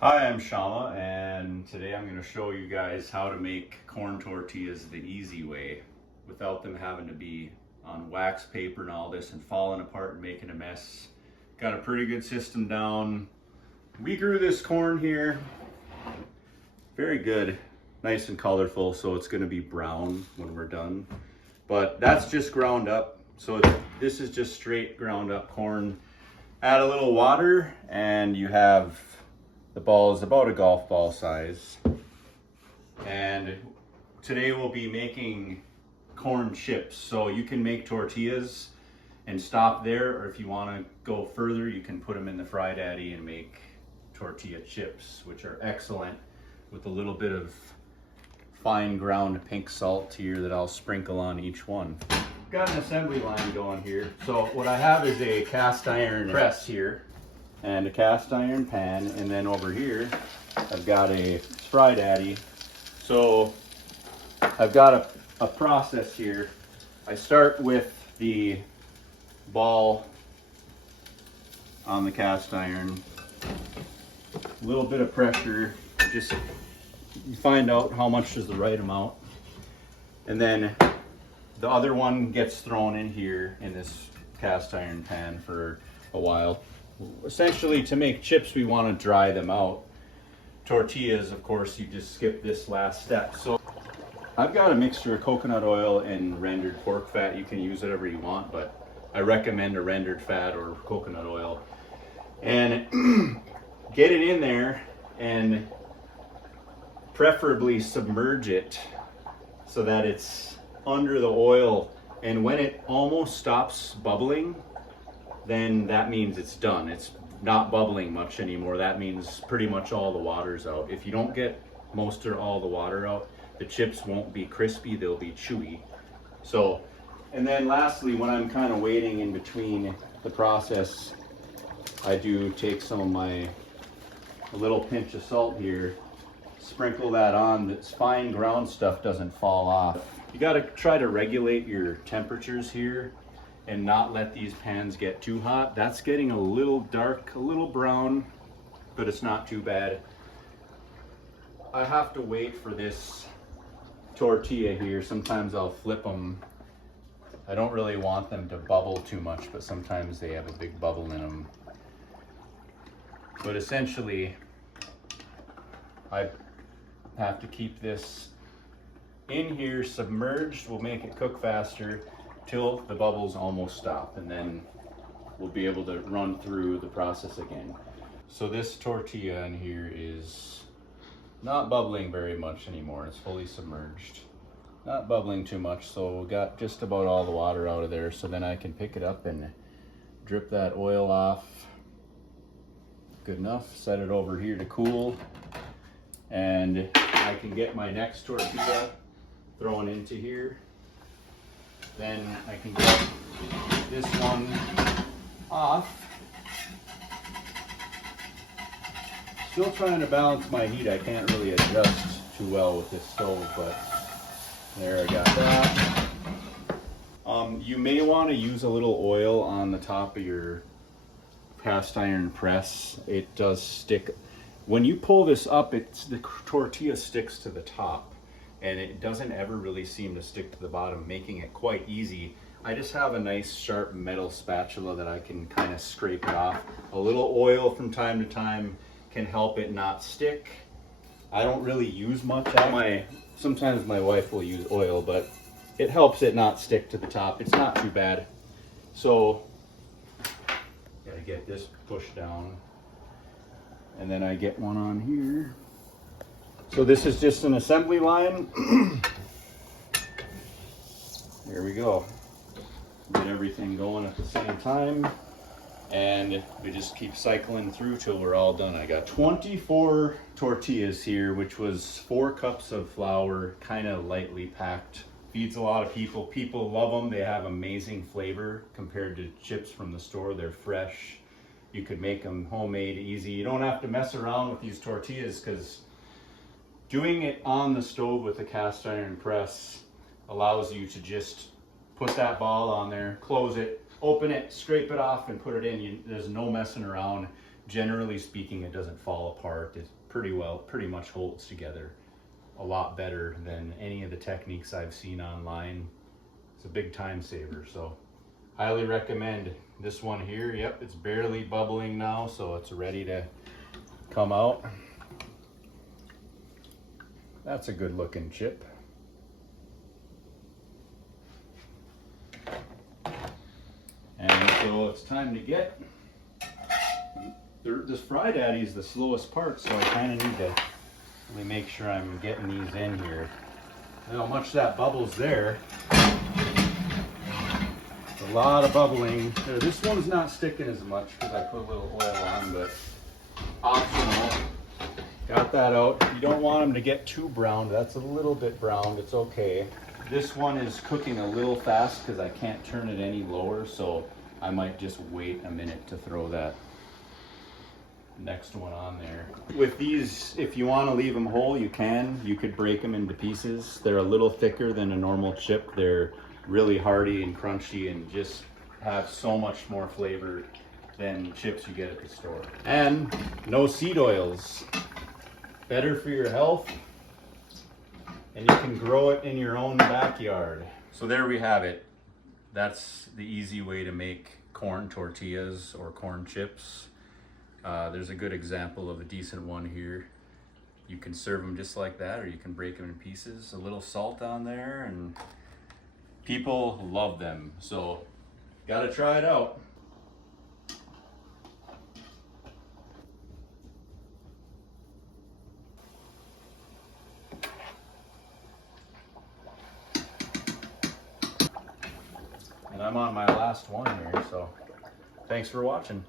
Hi, I'm Shama, and today I'm going to show you guys how to make corn tortillas the easy way without them having to be on wax paper and all this and falling apart and making a mess. Got a pretty good system down. We grew this corn here. Very good. Nice and colorful, so it's going to be brown when we're done. But that's just ground up. So this is just straight ground up corn. Add a little water and you have the ball is about a golf ball size. And today we'll be making corn chips. So you can make tortillas and stop there, or if you want to go further, you can put them in the Fry Daddy and make tortilla chips, which are excellent with a little bit of fine ground pink salt here that I'll sprinkle on each one. Got an assembly line going here. So what I have is a cast iron press here and a cast iron pan, and then over here I've got a Fry Daddy. So I've got a process here. I start with the ball on the cast iron, a little bit of pressure, just find out how much is the right amount, and then the other one gets thrown in here in this cast iron pan for a while. Essentially, to make chips, we want to dry them out. Tortillas, of course, you just skip this last step. So I've got a mixture of coconut oil and rendered pork fat. You can use whatever you want, but I recommend a rendered fat or coconut oil. And get it in there and preferably submerge it so that it's under the oil. And when it almost stops bubbling, then that means it's done. It's not bubbling much anymore. That means pretty much all the water's out. If you don't get most or all the water out, the chips won't be crispy, they'll be chewy. So, and then lastly, when I'm kind of waiting in between the process, I do take some of a little pinch of salt here, sprinkle that on. This fine ground stuff doesn't fall off. You got to try to regulate your temperatures here and not let these pans get too hot. That's getting a little dark, a little brown, but it's not too bad. I have to wait for this tortilla here. Sometimes I'll flip them. I don't really want them to bubble too much, but sometimes they have a big bubble in them. But essentially, I have to keep this in here submerged. Will make it cook faster till the bubbles almost stop, and then we'll be able to run through the process again. So this tortilla in here is not bubbling very much anymore. It's fully submerged. Not bubbling too much, so we got just about all the water out of there. So then I can pick it up and drip that oil off. Good enough. Set it over here to cool, and I can get my next tortilla thrown into here. Then I can get this one off. Still trying to balance my heat. I can't really adjust too well with this stove, but there, I got that. You may want to use a little oil on the top of your cast iron press. It does stick. When you pull this up, the tortilla sticks to the top, and it doesn't ever really seem to stick to the bottom, making it quite easy. I just have a nice sharp metal spatula that I can kind of scrape it off. A little oil from time to time can help it not stick. I don't really use much. Sometimes my wife will use oil, but it helps it not stick to the top. It's not too bad. So, gotta get this pushed down. And then I get one on here. So this is just an assembly line. There we go. Get everything going at the same time. And we just keep cycling through till we're all done. I got 24 tortillas here, which was 4 cups of flour, kind of lightly packed. Feeds a lot of people. People love them. They have amazing flavor compared to chips from the store. They're fresh. You could make them homemade easy. You don't have to mess around with these tortillas, because doing it on the stove with a cast iron press allows you to just put that ball on there, close it, open it, scrape it off, and put it in. There's no messing around. generally speaking, it doesn't fall apart. It pretty much holds together a lot better than any of the techniques I've seen online. It's a big time saver, so highly recommend this one here. Yep, it's barely bubbling now, so it's ready to come out. That's a good looking chip. And so it's time to get, this Fry Daddy is the slowest part, so I kind of need to really make sure I'm getting these in here. How much that bubbles there. A lot of bubbling. This one's not sticking as much because I put a little oil on, but optional. Got that out. You don't want them to get too browned. That's a little bit browned. It's okay. This one is cooking a little fast because I can't turn it any lower, so I might just wait a minute to throw that next one on there. With these, if you want to leave them whole, you can. You could break them into pieces. They're a little thicker than a normal chip. They're really hearty and crunchy and just have so much more flavor than chips you get at the store. And no seed oils. Better for your health, and you can grow it in your own backyard. So there we have it. That's the easy way to make corn tortillas or corn chips. There's a good example of a decent one here. You can serve them just like that, or you can break them in pieces. A little salt on there, and people love them. So gotta try it out. And I'm on my last one here, so thanks for watching.